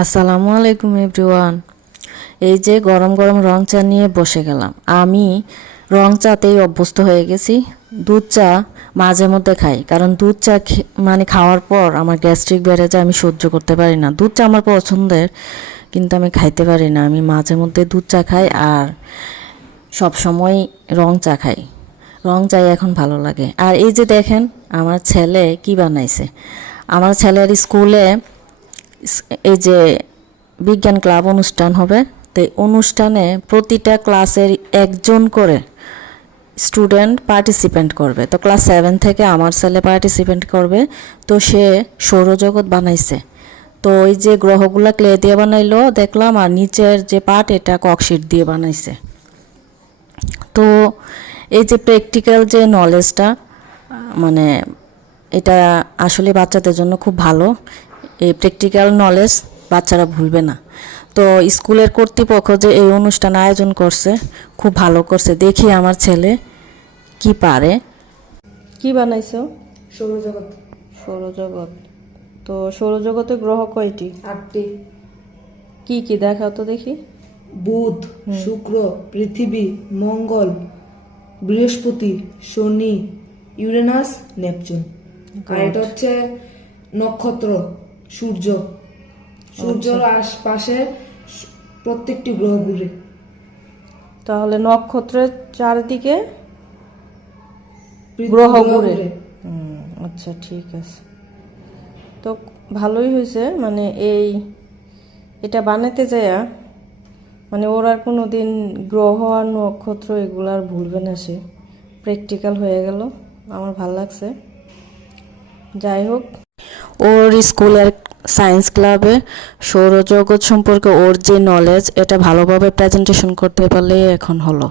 আসসালামু আলাইকুম এভরিওয়ান। এই যে গরম গরম রং চা নিয়ে বসে গেলাম। আমি রং চাতেই অভ্যস্ত হয়ে গেছি। দুধ চা মাঝে মধ্যে খাই, কারণ দুধ চা মানে খাওয়ার পর আমার গ্যাস্ট্রিক বেড়ে যায়, আমি সহ্য করতে পারি না। দুধ চা আমার পছন্দের, কিন্তু আমি খাইতে পারি না। আমি মাঝে মধ্যে দুধ চা খাই আর সব সময় রং চা খাই। রং চাই এখন ভালো লাগে। আর এই যে দেখেন আমার ছেলে কি বানাইছে। আমার ছেলের স্কুলে এই যে বিজ্ঞান ক্লাব অনুষ্ঠান হবে, তো অনুষ্ঠানে প্রতিটা ক্লাসের একজন করে স্টুডেন্ট পার্টিসিপেন্ট করবে। তো ক্লাস 7 থেকে আমার ছেলে পার্টিসিপেন্ট করবে। তো সে সৌরজগৎ বানাইছে। তো ওই যে গ্রহগুলা ক্লে দিয়ে বানাইলো দেখলাম, আর নিচের যে পার্ট এটা ককশিট দিয়ে বানাইছে। তো এই যে প্র্যাকটিক্যাল যে নলেজটা, মানে এটা আসলে বাচ্চাদের জন্য খুব ভালো। এই প্র্যাকটিক্যাল নলেজ বাচ্চারা ভুলবে না। তো স্কুলের কর্তৃপক্ষ যে এই অনুষ্ঠান আয়োজন করছে, খুব ভালো করছে। দেখি আমার ছেলে কি পারে। কি বানাইছো? সৌরজগৎ। সৌরজগৎ। তো সৌরজগতে গ্রহ কয়টি? 8টি। কি কি দেখাও তো দেখি। বুধ, শুক্র, পৃথিবী, মঙ্গল, বৃহস্পতি, শনি, ইউরেনাস, নেপচুন। আর এটা হচ্ছে নক্ষত্র, সূর্য। সূর্যের আশপাশে প্রত্যেকটি গ্রহ ঘুরে। তাহলে নক্ষত্রের চারিদিকে গ্রহ ঘুরে। আচ্ছা, ঠিক আছে। তো ভালোই হয়েছে, মানে এটা বানাতে যায়, মানে ওর আর কোনো দিন গ্রহ আর নক্ষত্র এগুলো আর ভুলবে না। সে প্র্যাকটিক্যাল হয়ে গেল, আমার ভালো লাগছে। যাই হোক, ওর স্কুলের সায়েন্স ক্লাবে সৌরজগৎ সম্পর্কে ওর যে নলেজ, এটা ভালোভাবে প্রেজেন্টেশন করতে পারলে এখন হলো।